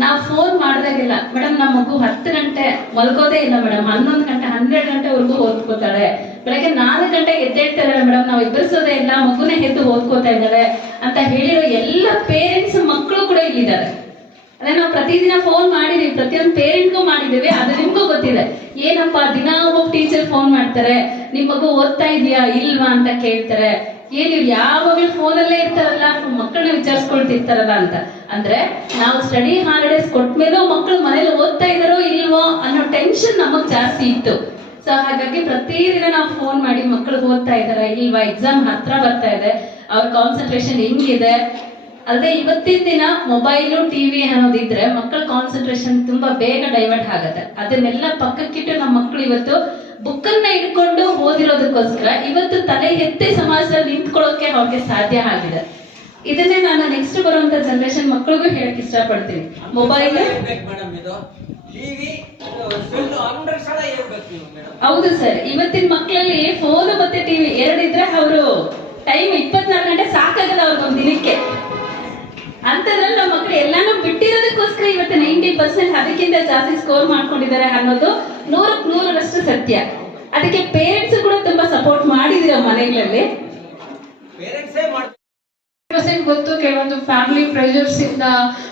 ನಾವು ಫೋನ್ ಮಾಡಿದಾಗೆಲ್ಲ ಮೇಡಮ್ ನಮ್ಮ ಮಗು 10 ಗಂಟೆ ಮಲ್ಗೋದೇ ಇಲ್ಲ ಮೇಡಮ್, 11 ಗಂಟೆ 12 ಗಂಟೆವರೆಗೂ ಓದ್ಕೋತಾಳೆ, ಬೆಳಗ್ಗೆ 4 ಗಂಟೆಗೆ ಎದ್ದೇಳ್ತಾರೆ ಮೇಡಮ್, ನಾವು ಎಬ್ಬರಿಸೋದೇ ಇಲ್ಲ, ಮಗುನೇ ಎದ್ದು ಓದ್ಕೋತಾ ಇದ್ದಾಳೆ ಅಂತ ಹೇಳಿರೋ ಎಲ್ಲ ಪೇರೆಂಟ್ಸ್ ಮಕ್ಕಳು ಕೂಡ ಇಲ್ಲಿದ್ದಾರೆ. ಅದೇ ನಾವು ಪ್ರತಿದಿನ ಫೋನ್ ಮಾಡಿದೀವಿ, ಪ್ರತಿಯೊಂದು ಪೇರೆಂಟ್ಗೂ ಮಾಡಿದ್ದೀವಿ. ಅದು ನಿಮ್ಗೂ ಗೊತ್ತಿದೆ. ಏನಪ್ಪಾ ದಿನ ಒಬ್ಬ ಟೀಚರ್ ಫೋನ್ ಮಾಡ್ತಾರೆ, ನಿಮ್ ಮಗು ಓದ್ತಾ ಇದೆಯಾ ಇಲ್ವಾ ಅಂತ ಕೇಳ್ತಾರೆ. ಏನು ಯಾವಾಗಲೂ ಫೋನಲ್ಲೇ ಇರ್ತಾರಲ್ಲ, ಮಕ್ಕಳನ್ನ ವಿಚಾರಿಸ್ಕೊಳ್ತಿರ್ತಾರಲ್ಲ ಅಂತ. ಅಂದ್ರೆ ನಾವು ಸ್ಟಡಿ ಹಾಲಿಡೇಸ್ ಕೊಟ್ಮೇಲೂ ಮಕ್ಕಳು ಮನೇಲಿ ಓದ್ತಾ ಇದಾರೋ ಇಲ್ವೋ ಅನ್ನೋ ಟೆನ್ಷನ್ ನಮಗ್ ಜಾಸ್ತಿ ಇತ್ತು. ಸೊ ಹಾಗಾಗಿ ಪ್ರತಿದಿನ ನಾವು ಫೋನ್ ಮಾಡಿ ಮಕ್ಕಳು ಓದ್ತಾ ಇದಾರ ಇಲ್ವಾ, ಎಕ್ಸಾಮ್ ಹತ್ರ ಬರ್ತಾ ಇದೆ, ಅವ್ರ ಕಾನ್ಸಂಟ್ರೇಷನ್ ಹೆಂಗಿದೆ. ಅಲ್ಲದೆ ಇವತ್ತಿನ ದಿನ ಮೊಬೈಲು ಟಿವಿ ಅನ್ನೋದಿದ್ರೆ ಮಕ್ಕಳ ಕಾನ್ಸಂಟ್ರೇಷನ್ ತುಂಬಾ ಬೇಗ ಡೈವರ್ಟ್ ಆಗುತ್ತೆ. ಅದನ್ನೆಲ್ಲ ಪಕ್ಕಕ್ಕಿಟ್ಟು ನಮ್ಮ ಮಕ್ಕಳು ಇವತ್ತು ಬುಕ್ಕನ್ನ ಇಟ್ಕೊಂಡು ಓದಿರೋದಕ್ಕೋಸ್ಕರ ಇವತ್ತು ತಲೆ ಎತ್ತಿ ಸಮಾಜದಲ್ಲಿ ನಿಂತ್ಕೊಳ್ಳೋಕೆ ಅವ್ರಿಗೆ ಸಾಧ್ಯ ಆಗಿದೆ. ಇದನ್ನೇ ನಾನು ನೆಕ್ಸ್ಟ್ ಬರುವಂತ ಜನರೇಷನ್ ಮಕ್ಕಳಿಗೂ ಹೇಳಕ್ ಇಷ್ಟಪಡ್ತೀನಿ. ಮೊಬೈಲ್ ಹೌದು ಸರ್, ಇವತ್ತಿನ ಮಕ್ಕಳಲ್ಲಿ ಫೋನ್ ಮತ್ತೆ ಟಿವಿ ಎರಡಿದ್ರೆ ಅವರು ಟೈಮ್ 24 ಗಂಟೆ ಸಾಕಾಗಲ್ಲ ಅವ್ರಿಗೊಂದು ದಿನಕ್ಕೆ. ಅಂತದ್ರಲ್ಲಿ ನಮ್ಮ ಮಕ್ಕಳು ಎಲ್ಲಾನು ಬಿಟ್ಟಿರೋದಕ್ಕೋಸ್ಕರ ಇವತ್ತು 90% ಅದಕ್ಕಿಂತ ಜಾಸ್ತಿ ಸ್ಕೋರ್ ಮಾಡ್ಕೊಂಡಿದ್ದಾರೆ ಅನ್ನೋದು 100% ಸತ್ಯ. ಅದಕ್ಕೆ ಪೇರೆಂಟ್ಸ್ ಕೂಡ ತುಂಬಾ ಸಪೋರ್ಟ್ ಮಾಡಿದಿರ ಮನೆಗಳಲ್ಲಿ. ಗೊತ್ತು, ಕೆಲವೊಂದು ಫ್ಯಾಮಿಲಿ ಪ್ರೆಷರ್ಸ್ ಇಂದ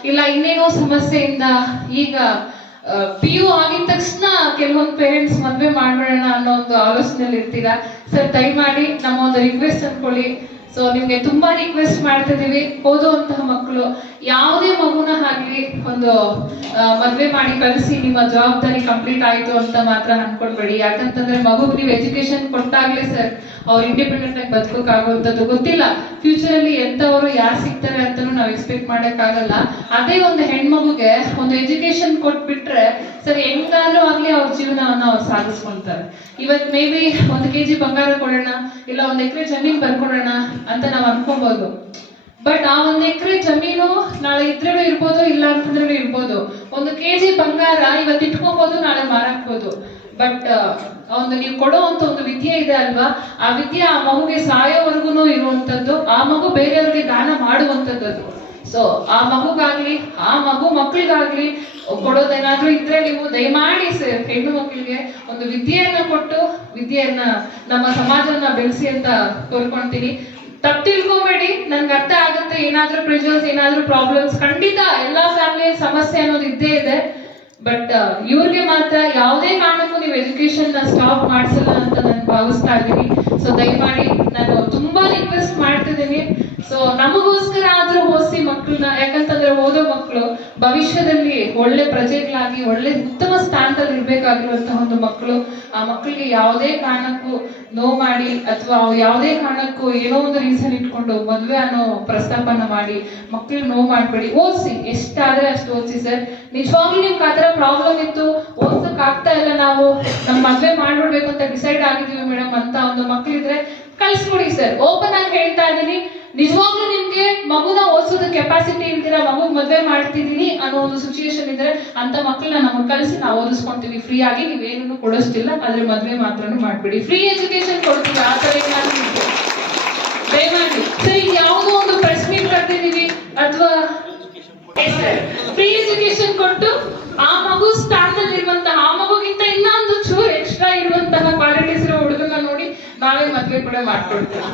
ಇಲ್ಲ ಇನ್ನೇನೋ ಸಮಸ್ಯೆಯಿಂದ ಈಗ PU ಆಗಿದ ತಕ್ಷಣ ಕೆಲವೊಂದು ಪೇರೆಂಟ್ಸ್ ಮದ್ವೆ ಮಾಡ್ಬಿಡೋಣ ಅನ್ನೋ ಒಂದು ಆಲೋಚನೆಯಲ್ಲಿ ಇರ್ತೀರಾ. ಸರ್ ದಯಮಾಡಿ ನಮ್ಮ ಒಂದು ರಿಕ್ವೆಸ್ಟ್ ಅನ್ಕೊಳ್ಳಿ. ಸೊ ನಿಮ್ಗೆ ತುಂಬಾ ರಿಕ್ವೆಸ್ಟ್ ಮಾಡ್ತಿದೀವಿ, ಓದುವಂತಹ ಮಕ್ಕಳು ಯಾವುದೇ ಮಗುನ ಆಗ್ಲಿ ಒಂದು ಮದ್ವೆ ಮಾಡಿ ಕಳಿಸಿ ನಿಮ್ಮ ಜವಾಬ್ದಾರಿ ಕಂಪ್ಲೀಟ್ ಆಯ್ತು ಅಂತ ಮಾತ್ರ ಅನ್ಕೊಳ್ಬೇಡಿ. ಯಾಕಂತಂದ್ರೆ ಮಗುಗ್ ನೀವು ಎಜುಕೇಶನ್ ಕೊಟ್ಟಾಗ್ಲೇ ಸರ್ ಅವ್ರು ಇಂಡಿಪೆಂಡೆಂಟ್ ಆಗಿ ಬದುಕೋಕ್ಕಾಗುವಂಥದ್ದು ಗೊತ್ತಿಲ್ಲ. ಫ್ಯೂಚರ್ ಅಲ್ಲಿ ಎಂತವ್ರು ಯಾರು ಸಿಗ್ತಾರೆ ಅಂತಾನು ನಾವು ಎಕ್ಸ್ಪೆಕ್ಟ್ ಮಾಡಕ್ಕಾಗಲ್ಲ. ಅದೇ ಒಂದು ಹೆಣ್ಮಗುಗೆ ಒಂದು ಎಜುಕೇಶನ್ ಕೊಟ್ಬಿಟ್ರೆ ಸರಿ ಹೆಂಗಾದ್ರೂ ಆಗ್ಲಿ ಅವ್ರ ಜೀವನವನ್ನ ಅವ್ರು ಸಾಗಿಸ್ಕೊಂತಾರೆ. ಇವತ್ ಮೇ ಬಿ 1 kg ಬಂಗಾರ ಕೊಡೋಣ, ಇಲ್ಲ 1 ಎಕರೆ ಜಮೀನ್ ಬರ್ಕೊಡೋಣ ಅಂತ ನಾವ್ ಅನ್ಕೊಬಹುದು. ಬಟ್ ಆ 1 ಎಕರೆ ಜಮೀನು ನಾಳೆ ಇದ್ರೂ ಇರ್ಬೋದು, ಇಲ್ಲ ಅಂತಂದ್ರೂ ಇರ್ಬೋದು. 1 kg ಬಂಗಾರ ಇವತ್ತು ಇಟ್ಕೋಬಹುದು, ನಾಳೆ ಮಾರಾಕ್ಬೋದು. ಬಟ್ ಒಂದು ನೀವು ಕೊಡೋ ಅಂತ ಒಂದು ವಿದ್ಯೆ ಇದೆ ಅಲ್ವಾ, ಆ ವಿದ್ಯೆ ಆ ಮಗುಗೆ ಸಾಯೋವರೆಗೂ ಇರುವಂತದ್ದು, ಆ ಮಗು ಬೇರೆಯವ್ರಿಗೆ ದಾನ ಮಾಡುವಂತದ್ದು. ಸೊ ಆ ಮಗುಗಾಗ್ಲಿ ಆ ಮಕ್ಕಳಿಗಾಗ್ಲಿ ಕೊಡೋದೇನಾದ್ರೂ ಇದ್ರೆ ನೀವು ದಯಮಾಡಿ ಹೆಣ್ಣು ಮಕ್ಕಳಿಗೆ ಒಂದು ವಿದ್ಯೆಯನ್ನ ಕೊಟ್ಟು ವಿದ್ಯೆಯನ್ನ ನಮ್ಮ ಸಮಾಜವನ್ನ ಬೆಳೆಸಿ ಅಂತ ಕೋರ್ಕೊಂತೀನಿ. ತಪ್ಪು ತಿಳ್ಕೊಬೇಡಿ, ನನ್ಗೆ ಅರ್ಥ ಆಗುತ್ತೆ. ಏನಾದ್ರೂ ಪ್ರೆಷರ್ಸ್, ಏನಾದ್ರೂ ಪ್ರಾಬ್ಲಮ್ಸ್ ಖಂಡಿತ ಎಲ್ಲಾ ಫ್ಯಾಮಿಲಿಯಲ್ಲಿ ಸಮಸ್ಯೆ ಅನ್ನೋದು ಇದ್ದೇ ಇದೆ. ಬಟ್ ಇವ್ರಿಗೆ ಮಾತ್ರ ಯಾವುದೇ ಕಾರಣಕ್ಕೂ ನೀವು ಎಜುಕೇಶನ್ ಸ್ಟಾಪ್ ಮಾಡಿಸಲ್ಲ ಅಂತ ನಾನು ಭಾವಿಸ್ತಾ ಇದ್ದೀನಿ. ಸೊ ದಯಮಾಡಿ ನಾನು ತುಂಬಾ ರಿಕ್ವೆಸ್ಟ್ ಮಾಡ್ತಿದ್ದೀನಿ. ಸೊ ನಮಗೋಸ್ಕರ ಆದ್ರೂ ಓದಿಸಿ ಮಕ್ಕಳನ್ನ, ಯಾಕಂತಂದ್ರೆ ಓದೋ ಮಕ್ಕಳು ಭವಿಷ್ಯದಲ್ಲಿ ಒಳ್ಳೆ ಪ್ರಜೆಗಳಾಗಿ ಒಳ್ಳೆ ಉತ್ತಮ ಸ್ಥಾನದಲ್ಲಿ ಇರ್ಬೇಕಾಗಿರುವಂತಹ ಒಂದು ಮಕ್ಕಳು. ಆ ಮಕ್ಕಳಿಗೆ ಯಾವುದೇ ಕಾರಣಕ್ಕೂ ನೋವು ಮಾಡಿ ಅಥವಾ ಯಾವುದೇ ಕಾರಣಕ್ಕೂ ಏನೋ ಒಂದು ರೀಸನ್ ಇಟ್ಕೊಂಡು ಮದುವೆ ಅನ್ನೋ ಪ್ರಸ್ತಾಪನ ಮಾಡಿ ಮಕ್ಕಳಿಗೆ ನೋವು ಮಾಡ್ಬೇಡಿ. ಓದಿಸಿ, ಎಷ್ಟಾದ್ರೆ ಅಷ್ಟು ಓದಿಸಿ ಸರ್. ನಿಜವಾಗ್ಲೂ ನಿಮ್ಗೆ ಆ ಥರ ಪ್ರಾಬ್ಲಮ್ ಇತ್ತು, ಓದ್ಸಕ್ ಆಗ್ತಾ ಇಲ್ಲ, ನಾವು ನಮ್ ಮದ್ವೆ ಮಾಡ್ಬಿಡ್ಬೇಕು ಅಂತ ಡಿಸೈಡ್ ಆಗಿದೀವಿ ಮೇಡಮ್ ಅಂತ ಒಂದು ಮಕ್ಳಿದ್ರೆ ಕಳ್ಸ್ಕೊಡಿ ಸರ್. ಓಪನ್ ಆಗಿ ಹೇಳ್ತಾ ಇದೀನಿ, ನಿಜವಾಗ್ಲೂ ನಿಮ್ಗೆ ಮಗುನ ಓದಿಸೋದ ಕೆಪಾಸಿಟಿ ಇಲ್ದಿರ ಮಗುಗ್ ಮದ್ವೆ ಮಾಡ್ತಿದೀನಿ ಅನ್ನೋ ಒಂದು ಸಿಚುಯೇಷನ್ ಇದ್ರೆ ಅಂತ ಮಕ್ಕಳನ್ನ ನಮಗ್ ಕಳಿಸಿ ನಾವು ಓದಿಸ್ಕೊಂತೀವಿ ಫ್ರೀ ಆಗಿ. ನೀವೇನು ಕೊಡಿಸ್ತಿಲ್ಲ, ಆದ್ರೆ ಮದ್ವೆ ಮಾತ್ರನೂ ಮಾಡ್ಬಿಡಿ. ಫ್ರೀ ಎಜುಕೇಶನ್ ಕೊಡ್ತೀವಿ, ಆ ತರ ಏನಾದ್ರು ದಯಮಾಡಿ ಸರ್. ಈಗ ಯಾವುದೋ ಒಂದು ಪ್ರೆಸ್ ಮೀಟ್ ಕರ್ತಿದೀವಿ ಅಥವಾ ಫ್ರೀ ಎಜುಕೇಶನ್ ಕೊಟ್ಟು ಆ ಮಗು ಸ್ಥಾನದಲ್ಲಿ ಇರುವಂತಹ, ಆ ಮಗುಗಿಂತ ಇನ್ನೊಂದು ಚೂರು ಎಕ್ಸ್ಟ್ರಾ ಇರುವಂತಹ ಕ್ವಾಲಿಟೀಸ್ ಇರೋ ಹುಡುಗನ ನೋಡಿ ನಾವೇ ಮದ್ವೆ ಕೂಡ ಮಾಡ್ಕೊಡ್ತೀವಿ.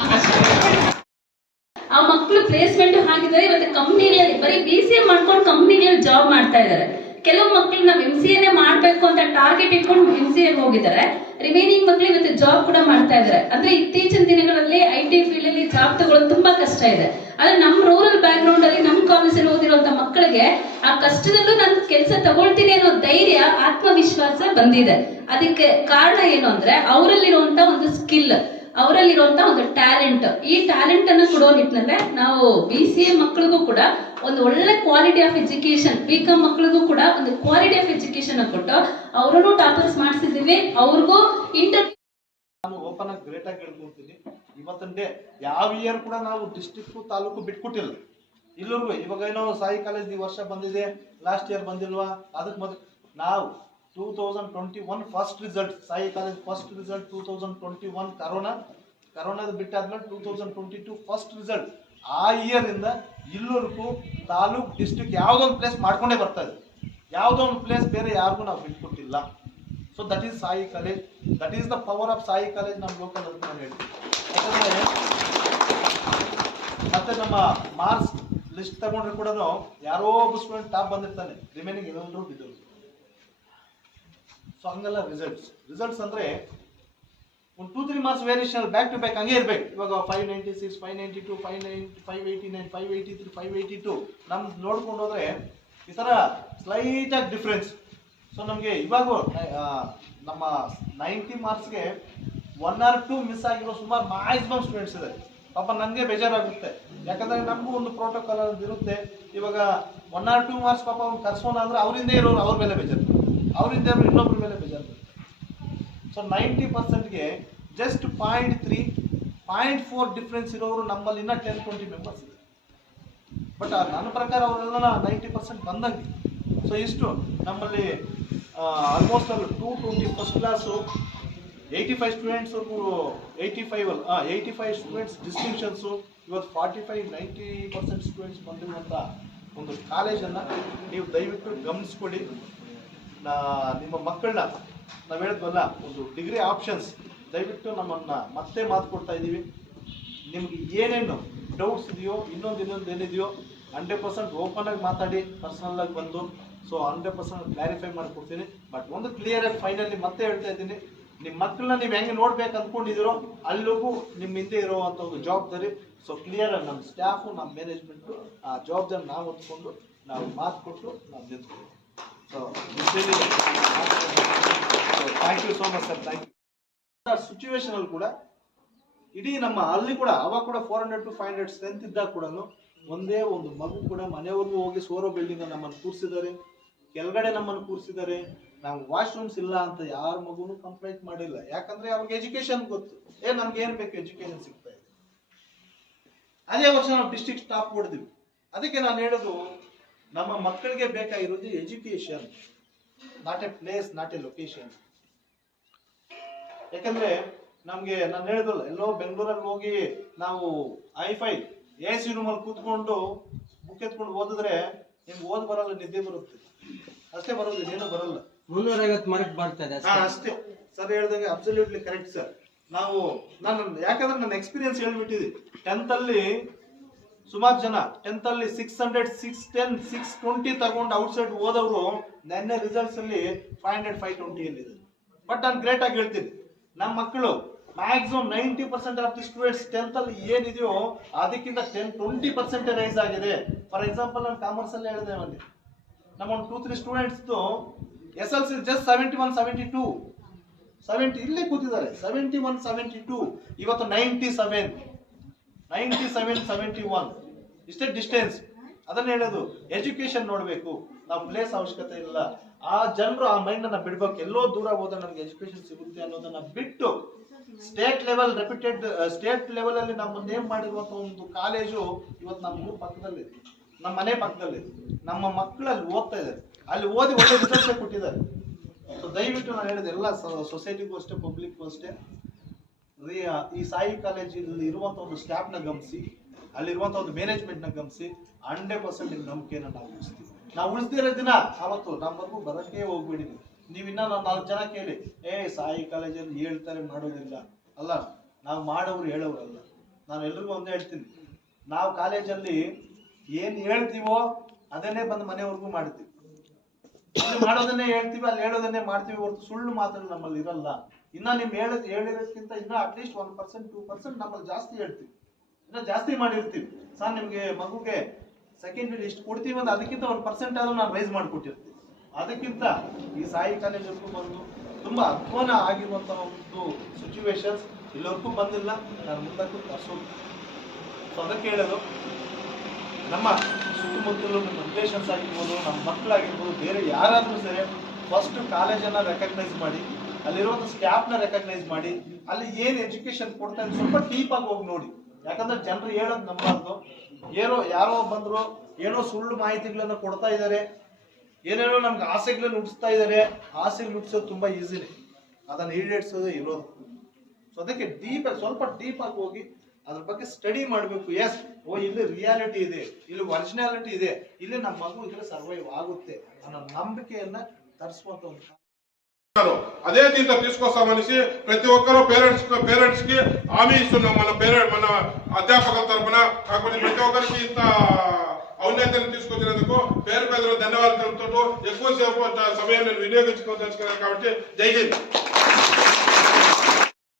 ಆ ಮಕ್ಕಳು ಪ್ಲೇಸ್ಮೆಂಟ್ ಹಾಕಿದ್ರೆ ಇವತ್ತು ಕಂಪ್ನಿಗಳಲ್ಲಿ ಬರೀ BCA ಮಾಡ್ಕೊಂಡು ಕಂಪ್ನಿಗಳಲ್ಲಿ ಜಾಬ್ ಮಾಡ್ತಾ ಇದ್ದಾರೆ. ಕೆಲವು ಮಕ್ಕಳು ನಾವು MCA ಮಾಡ್ಬೇಕು ಅಂತ ಟಾರ್ಗೆಟ್ ಇಟ್ಕೊಂಡು MCA ಹೋಗಿದ್ದಾರೆ. ರಿಮೈನಿಂಗ್ ಮಕ್ಕಳು ಇವತ್ತು ಜಾಬ್ ಕೂಡ ಮಾಡ್ತಾ ಇದ್ದಾರೆ. ಅಂದ್ರೆ ಇತ್ತೀಚಿನ ದಿನಗಳಲ್ಲಿ IT ಫೀಲ್ಡ್ ಅಲ್ಲಿ ಜಾಬ್ ತಗೊಳ್ಳೋದು ತುಂಬಾ ಕಷ್ಟ ಇದೆ. ಆದ್ರೆ ನಮ್ಮ ರೂರಲ್ ಬ್ಯಾಕ್ ಗ್ರೌಂಡ್ ಅಲ್ಲಿ ನಮ್ಮ ಕಾಲೇಜಲ್ಲಿ ಓದಿರುವಂತ ಮಕ್ಕಳಿಗೆ ಆ ಕಷ್ಟದಲ್ಲೂ ನಾನು ಕೆಲಸ ತಗೊಳ್ತೀನಿ ಅನ್ನೋ ಧೈರ್ಯ, ಆತ್ಮವಿಶ್ವಾಸ ಬಂದಿದೆ. ಅದಕ್ಕೆ ಕಾರಣ ಏನು ಅಂದ್ರೆ ಅವರಲ್ಲಿರುವಂತ ಒಂದು ಸ್ಕಿಲ್, ಅವರಲ್ಲಿರುವಂತ ಒಂದು ಟ್ಯಾಲೆಂಟ್. ಈ ಟ್ಯಾಲೆಂಟ್ ಅನ್ನ ಕೊಡೋ ನಿಟ್ಟಿನಲ್ಲಿ ನಾವು BCA ಮಕ್ಕಳಿಗೂ ಕೂಡ ಒಂದು ಒಳ್ಳೆ ಕ್ವಾಲಿಟಿ ಆಫ್ ಎಜುಕೇಶನ್, BCom ಮಕ್ಕಳಿಗೂ ಕೂಡ ಒಂದು ಕ್ವಾಲಿಟಿ ಆಫ್ ಎಜುಕೇಶನ್ ಕೊಟ್ಟು ಅವರನ್ನು ಟಾಪರ್ಸ್ ಮಾಡಿಸಿದೀವಿ. ಅವ್ರಿಗೂ ನಾನು ಓಪನ್ ಆಗಿ ಗ್ರೇಟ್ ಆಗಿ ಹೇಳ್ಕೊಳ್ತೀನಿ. ಇವತ್ತಿನ ಡೇ ಯಾವ ಇಯರ್ ಕೂಡ ನಾವು ಡಿಸ್ಟ್ರಿಕ್ಟ್ ತಾಲೂಕು ಬಿಟ್ಕೊಟ್ಟಿಲ್ಲ ಇಲ್ಲಿವರೆಗೂ. ಇವಾಗ ಏನೋ ಸಾಯಿ ಕಾಲೇಜ್ ಈ ವರ್ಷ ಬಂದಿದೆ, ಲಾಸ್ಟ್ ಇಯರ್ ಬಂದಿಲ್ವಾ, ಅದಕ್ಕೆ ಮೊದಲು ನಾವು 2021 first result, Sai college first result 2021 ಕರೋನಾದ ಬಿಟ್ಟಾದ್ಮೇಲೆ 2022 first result. ಆ ಇಯರ್ ಇಂದ ಇಲ್ಲಿವರೆಗೂ ತಾಲೂಕ್ ಡಿಸ್ಟ್ರಿಕ್ಟ್ ಯಾವುದೋ ಒಂದು ಪ್ಲೇಸ್ ಮಾಡ್ಕೊಂಡೇ ಬರ್ತಾ ಇದೆ. ಯಾವುದೋ ಒಂದು ಪ್ಲೇಸ್ ಬೇರೆ ಯಾರಿಗೂ ನಾವು ಬಿಟ್ಕೊಟ್ಟಿಲ್ಲ. So that is Sai college, that is the power of Sai college ನಮ್ಮ ಲೋಕಲ್ ಅಂತ ನಾನು ಹೇಳ್ತೀನಿ. ಯಾಕಂದ್ರೆ ಮತ್ತೆ ನಮ್ಮ ಮಾರ್ಕ್ಸ್ ಲಿಸ್ಟ್ ತಗೊಂಡ್ರೆ ಕೂಡ ಯಾರೋ ಒಬ್ಬ ಸ್ಟೂಡೆಂಟ್ ಟಾಪ್ ಬಂದಿರ್ತಾನೆ, ರಿಮೈನಿಂಗ್ ಎಲ್ಲರೂ ಬಿದ್ದರು. ಸೊ ಹಂಗಲ್ಲ ರಿಸಲ್ಟ್ಸ್ ಅಂದ್ರೆ ಒಂದು 2-3 marks variation back to back ಹಂಗೆ ಇರ್ಬೇಕು. ಇವಾಗ 596, 592, 589, 583, 582 ನಮ್ದು ನೋಡ್ಕೊಂಡು ಹೋದ್ರೆ ಈ ಥರ ಸ್ಲೈಟ್ ಆಗಿ ಡಿಫ್ರೆನ್ಸ್. ಸೊ ನಮಗೆ ಇವಾಗ ನಮ್ಮ 90 ಮಾರ್ಕ್ಸ್ಗೆ 1 or 2 ಮಿಸ್ ಆಗಿರೋ ಸುಮಾರು ಮ್ಯಾಕ್ಸಿಮಮ್ ಸ್ಟೂಡೆಂಟ್ಸ್ ಇದೆ. ಪಾಪ ನನಗೆ ಬೇಜಾರಾಗುತ್ತೆ, ಯಾಕಂದ್ರೆ ನಮಗೂ ಒಂದು ಪ್ರೋಟೋಕಾಲ್ ಅಂತ ಇರುತ್ತೆ. ಇವಾಗ 1 or 2 ಮಾರ್ಕ್ಸ್ ಪಾಪ ಅವ್ನು ಕರ್ಸೋಣ ಅಂದ್ರೆ ಅವರಿಂದ ಇರೋರು ಅವ್ರ ಮೇಲೆ ಬೇಜಾರು, ಅವರಿಂದ ಇನ್ನೊಬ್ಬರ ಮೇಲೆ ಬೇಜಾರು. ಸೊ 90%ಗೆ ಜಸ್ಟ್ 0.3, 0.4 ಡಿಫ್ರೆನ್ಸ್ ಇರೋರು ನಮ್ಮಲ್ಲಿ ಇನ್ನೂ 10-20 ಮೆಂಬರ್ಸ್ ಇದೆ. ಬಟ್ ನನ್ನ ಪ್ರಕಾರ ಅವರೆಲ್ಲ 90% ಬಂದಂಗೆ. ಸೊ ಇಷ್ಟು ನಮ್ಮಲ್ಲಿ ಆಲ್ಮೋಸ್ಟ್ ಅಲ್ಲಿ 220 ಫಸ್ಟ್ ಕ್ಲಾಸು, 85 ಸ್ಟೂಡೆಂಟ್ಸ್ವರೆಗೂ 85 ಸ್ಟೂಡೆಂಟ್ಸ್ ಡಿಸ್ಟಿಂಕ್ಷನ್ಸು. ಇವತ್ತು 45-90% ಸ್ಟೂಡೆಂಟ್ಸ್ ಬಂದಿರುವಂಥ ಒಂದು ಕಾಲೇಜನ್ನು ನೀವು ದಯವಿಟ್ಟು ಗಮನಿಸ್ಕೊಳ್ಳಿ. ನಿಮ್ಮ ಮಕ್ಕಳನ್ನ ನಾವು ಹೇಳಿದ್ವಲ್ಲ ಒಂದು ಡಿಗ್ರಿ ಆಪ್ಷನ್ಸ್, ದಯವಿಟ್ಟು ನಮ್ಮನ್ನು ಮತ್ತೆ ಮಾತು ಕೊಡ್ತಾ ಇದ್ದೀವಿ. ನಿಮ್ಗೆ ಏನೇನು ಡೌಟ್ಸ್ ಇದೆಯೋ ಇನ್ನೊಂದು ಏನಿದೆಯೋ 100% ಓಪನ್ ಆಗಿ ಮಾತಾಡಿ, ಪರ್ಸನಲ್ ಆಗಿ ಬಂದು. ಸೊ 100% ಕ್ಲಾರಿಫೈ ಮಾಡಿಕೊಡ್ತೀನಿ. ಬಟ್ ಒಂದು ಕ್ಲಿಯರ್ ಆಗಿ ಫೈನಲಿ ಮತ್ತೆ ಹೇಳ್ತಾ ಇದ್ದೀನಿ, ನಿಮ್ಮ ಮಕ್ಕಳನ್ನ ನೀವು ಹೆಂಗೆ ನೋಡ್ಬೇಕು ಅಂದ್ಕೊಂಡಿದ್ದೀರೋ ಅಲ್ಲಿಗೂ ನಿಮ್ಮ ಹಿಂದೆ ಇರುವಂಥ ಒಂದು ಜವಾಬ್ದಾರಿ. ಸೊ ಕ್ಲಿಯರ್ ಆಗಿ ನಮ್ಮ ಸ್ಟಾಫು, ನಮ್ಮ ಮ್ಯಾನೇಜ್ಮೆಂಟು ಆ ಜವಾಬ್ದಾರಿ ನಾವು ಹೊತ್ಕೊಂಡು ನಾವು ಮಾತು ಕೊಟ್ಟು ನಾವು ನಿಂತ್ಕೊಳ್ಳಿ. So thank you so much sir. Thank you. ಸಿಚುವೇಶನಲ್ಲಿ ಕೂಡ ಇಡೀ ನಮ್ಮ ಅಲ್ಲಿ ಕೂಡ ಅವಾಗ ಕೂಡ 400 to 500 ಸ್ಟ್ರೆಂತ್ ಇದ್ದಾಗ ಕೂಡ ಒಂದೇ ಒಂದು ಮಗು ಕೂಡ ಮನೆವರೆಗೂ ಹೋಗಿ ಸೋರೋ ಬಿಲ್ಡಿಂಗ್ ನಮ್ಮನ್ನು ಕೂರಿಸಿದ್ದಾರೆ, ಕೆಳಗಡೆ ನಮ್ಮನ್ನು ಕೂರಿಸಿದ್ದಾರೆ. ನಾವು ವಾಶ್ರೂಮ್ಸ್ ಇಲ್ಲ ಅಂತ ಯಾರ ಮಗುನು ಕಂಪ್ಲೇಂಟ್ ಮಾಡಿಲ್ಲ. ಯಾಕಂದ್ರೆ ಅವ್ರಿಗೆ ಎಜುಕೇಶನ್ ಗೊತ್ತು, ನಮ್ಗೆ ಏನ್ ಬೇಕು ಎಜುಕೇಶನ್ ಸಿಗ್ತಾ ಇದೆ. ಅದೇ ವರ್ಷ ನಾವು ಡಿಸ್ಟ್ರಿಕ್ಟ್ ಟಾಪ್ ಹೊಡೆದ್ವಿ. ಅದಕ್ಕೆ ನಾನು ಹೇಳೋದು, ನಮ್ಮ ಮಕ್ಕಳಿಗೆ ಬೇಕಾಗಿರೋದು education, not A place, not A location. ಯಾಕಂದ್ರೆ ನಮ್ಗೆ ನಾನು ಹೇಳಿದ್ರಲ್ಲ, ಎಲ್ಲೋ ಬೆಂಗಳೂರಲ್ಲಿ ಹೋಗಿ ನಾವು ಐಫೈ AC ರೂಮಲ್ಲಿ ಕೂತ್ಕೊಂಡು ಬುಕ್ ಎತ್ಕೊಂಡು ಓದಿದ್ರೆ ನಿಮ್ಗೆ ಓದ್ ಬರಲ್ಲ, ನಿದ್ದೆ ಬರುತ್ತೆ ಅಷ್ಟೇ, ಬರೋದು ಏನೂ ಬರಲ್ಲ. 350 ಮಾರ್ಕ್ ಬರ್ತದೆ ಅಷ್ಟೇ. ಸರ್ ಹೇಳ್ದಂಗೆ ಅಬ್ಸಲ್ಯೂಟ್ಲಿ ಕರೆಕ್ಟ್ ಸರ್. ನಾನು ಯಾಕಂದ್ರೆ ನನ್ನ ಎಕ್ಸ್ಪೀರಿಯನ್ಸ್ ಹೇಳ್ಬಿಟ್ಟಿದೆ. 10th ಅಲ್ಲಿ ಸುಮಾರು ಜನ 10th ಅಲ್ಲಿ 600, 610, 620 ತಗೊಂಡು ಔಟ್ಸೈಡ್ ಓದವರು ನೆನ್ನೆ ರಿಸಲ್ಟ್ಸ್ ಅಲ್ಲಿ 500, 520 ಅಲ್ಲಿ ಇದೆ. ಬಟ್ ನಾನು ಗ್ರೇಟ್ ಆಗಿ ಹೇಳ್ತೀನಿ, ನಮ್ಮ ಮಕ್ಕಳು maximum 90% of the students 10th ಅಲ್ಲಿ ಏನಿದೆಯೋ ಅದಕ್ಕಿಂತ 10-20% ರೈಸ್ ಆಗಿದೆ. ಫಾರ್ ಎಕ್ಸಾಂಪಲ್ ನಾನು ಕಾಮರ್ಸ್ ಅಲ್ಲಿ ಹೇಳಿದೆ, ಅಲ್ಲಿ ನಮ್ಮ ಒಂದು 2-3 ಸ್ಟೂಡೆಂಟ್ಸ್ SLC ಜಸ್ಟ್ 71, 72, 70 ಇಲ್ಲೇ ಕೂತಿದ್ದಾರೆ. 71, 72, ಇವತ್ತು 97, 71 ಇಷ್ಟೇ ಡಿಸ್ಟೆನ್ಸ್. ಅದನ್ನ ಹೇಳೋದು, ಎಜುಕೇಶನ್ ನೋಡ್ಬೇಕು, ನಾವು ಪ್ಲೇಸ್ ಅವಶ್ಯಕತೆ ಇಲ್ಲ. ಆ ಜನರು ಆ ಮೈಂಡ್ ಅನ್ನ ಬಿಡ್ಬೇಕು. ಎಲ್ಲೋ ದೂರ ಹೋದ್ರೆ ನಮ್ಗೆ ಎಜುಕೇಶನ್ ಸಿಗುತ್ತೆ ಅನ್ನೋದನ್ನ ಬಿಟ್ಟು state level reputed state level ಅಲ್ಲಿ ನಮ್ಮ ನೇಮ್ ಮಾಡಿರುವಂತ ಒಂದು ಕಾಲೇಜು ಇವತ್ತು ನಮ್ಮ ಊರು ಪಕ್ಕದಲ್ಲಿ, ನಮ್ಮ ಮನೆ ಪಕ್ಕದಲ್ಲಿ, ನಮ್ಮ ಮಕ್ಕಳಲ್ಲಿ ಓದ್ತಾ ಇದ್ದಾರೆ. ಅಲ್ಲಿ ಓದಿ ಒಳ್ಳೆ ರಿಸಲ್ಟ್ಸ್ ಕೊಟ್ಟಿದ್ದಾರೆ. ಸೊ ದಯವಿಟ್ಟು ನಾನು ಹೇಳಿದೆ, ಎಲ್ಲ ಸೊಸೈಟಿಗೂ ಅಷ್ಟೇ, ಪಬ್ಲಿಕ್ಗೂ ಅಷ್ಟೇ, ಈ ಸಾಯಿ ಕಾಲೇಜಲ್ಲಿ ಇರುವಂತ ಒಂದು ಸ್ಟಾಫ್ನ ಗಮನಿಸಿ, ಅಲ್ಲಿರುವಂತ ಒಂದು ಮ್ಯಾನೇಜ್ಮೆಂಟ್ನ ಗಮನಿಸಿ, 100% ನಂಬಿಕೆನ ನಾವು ಉಳಿಸ್ತೀವಿ. ನಾವು ಉಳಿಸ್ದಿರೋ ದಿನ ಅವತ್ತು ನಮ್ಮವರೆಗೂ ಬರೋಕ್ಕೆ ಹೋಗ್ಬಿಟ್ಟಿದ್ವಿ. ನೀವು ಇನ್ನ ನಾನು 4 ಜನ ಕೇಳಿ, ಸಾಯಿ ಕಾಲೇಜಲ್ಲಿ ಹೇಳ್ತಾರೆ ಮಾಡೋದಿಲ್ಲ ಅಲ್ಲ, ನಾವು ಮಾಡೋರು ಹೇಳೋರಲ್ಲ. ನಾನು ಎಲ್ರಿಗೂ ಒಂದೇ ಹೇಳ್ತೀನಿ, ನಾವು ಕಾಲೇಜಲ್ಲಿ ಏನ್ ಹೇಳ್ತೀವೋ ಅದನ್ನೇ ಬಂದು ಮನೆವರೆಗೂ ಮಾಡ್ತೀವಿ. ಅಲ್ಲಿ ಮಾಡೋದನ್ನೇ ಹೇಳ್ತೀವಿ, ಅಲ್ಲಿ ಹೇಳೋದನ್ನೇ ಮಾಡ್ತೀವಿ ಹೊರತು ಸುಳ್ಳು ಮಾತ್ರ ನಮ್ಮಲ್ಲಿ ಇರಲ್ಲ. ಇನ್ನ ನಿಮ್ ಹೇಳಿರೋದ್ಕಿಂತ ಇನ್ನ ಅಟ್ಲೀಸ್ಟ್ 1%, 2% ನಮ್ಮಲ್ಲಿ ಜಾಸ್ತಿ ಹೇಳ್ತೀವಿ, ಇನ್ನ ಜಾಸ್ತಿ ಮಾಡಿರ್ತೀವಿ. ಸರ್ ನಿಮ್ಗೆ ಮಗುಗೆ ಸೆಕೆಂಡರಿ ಇಷ್ಟು ಕೊಡ್ತೀವಿ ಅಂದ್ರೆ ಅದಕ್ಕಿಂತ 1% ಆದ್ರೂ ನಾನು ರೈಸ್ ಮಾಡಿಕೊಟ್ಟಿರ್ತೀವಿ. ಅದಕ್ಕಿಂತ ಈ ಸಾಯಿ ಕಾಲೇಜವರೆಗೂ ಬಂದು ತುಂಬಾ ಅಧ್ವಾನ ಆಗಿರುವಂತ ಒಂದು ಸಿಚುವೇಶನ್ಸ್ ಇಲ್ಲವರೆಗೂ ಬಂದಿಲ್ಲ, ನಾನು ಮುಂದಕ್ಕೂ ತರಿಸೋದು. ಸೊ ಅದಕ್ಕೆ ಹೇಳೋದು, ನಮ್ಮ ಸುತ್ತಮುತ್ತಲು ನಿಮ್ಮ ರಿಲೇಷನ್ಸ್ ಆಗಿರ್ಬೋದು, ನಮ್ಮ ಮಕ್ಕಳಾಗಿರ್ಬೋದು, ಬೇರೆ ಯಾರಾದರೂ ಸರಿ ಫಸ್ಟ್ ಕಾಲೇಜನ್ನು ರೆಕಗ್ನೈಸ್ ಮಾಡಿ, ಅಲ್ಲಿರುವಂಥ ಸ್ಟಾಫ್ನ ರೆಕಗ್ನೈಸ್ ಮಾಡಿ, ಅಲ್ಲಿ ಏನು ಎಜುಕೇಶನ್ ಕೊಡ್ತಾ ಇದ್ದಾರೆ ಸ್ವಲ್ಪ ಡೀಪಾಗಿ ಹೋಗಿ ನೋಡಿ. ಯಾಕಂದ್ರೆ ಜನರು ಹೇಳೋದು ನಂಬಾರ್ದು. ಯಾರೋ ಬಂದ್ರು ಏನೋ ಸುಳ್ಳು ಮಾಹಿತಿಗಳನ್ನು ಕೊಡ್ತಾ ಇದ್ದಾರೆ, ಏನೇನೋ ನಮ್ಗೆ ಆಸೆಗಳನ್ನು ಹುಟ್ಟಿಸ್ತಾ ಇದ್ದಾರೆ. ಆಸೆ ಹುಟ್ಟಿಸೋದು ತುಂಬಾ ಈಸಿನೇ, ಅದನ್ನು ಈಡೇರಿಸೋದು ಇರೋದು. ಸೊ ಅದಕ್ಕೆ ಸ್ವಲ್ಪ ಡೀಪಾಗಿ ಹೋಗಿ ಅದ್ರ ಬಗ್ಗೆ ಸ್ಟಡಿ ಮಾಡಬೇಕು. ಇಲ್ಲಿ ರಿಯಾಲಿಟಿ ಇದೆ, ಇಲ್ಲಿ ಒರಿಜಿನಾಲಿಟಿ ಇದೆ, ಇಲ್ಲಿ ನಮ್ಮ ಮಗು ಇದ್ರೆ ಸರ್ವೈವ್ ಆಗುತ್ತೆ ಅನ್ನೋ ನಂಬಿಕೆಯನ್ನ ತರಿಸುವಂತ ಒಂದು అదే దీంతో తీసుకొస్తామనేసి ప్రతి ఒక్కరూ పేరెంట్స్కి హామీ ఇస్తున్నాం. మన అధ్యాపకుల తరఫున కాకపోతే ప్రతి ఒక్కరికి ఇంత ఔన్నత్యాన్ని తీసుకొచ్చినందుకు పేరు పేదలు ధన్యవాదాలు తెలుపుతూ ఎక్కువసేపు సమయాన్ని వినియోగించుకోదలుచుకున్నాను. కాబట్టి జై హింద్.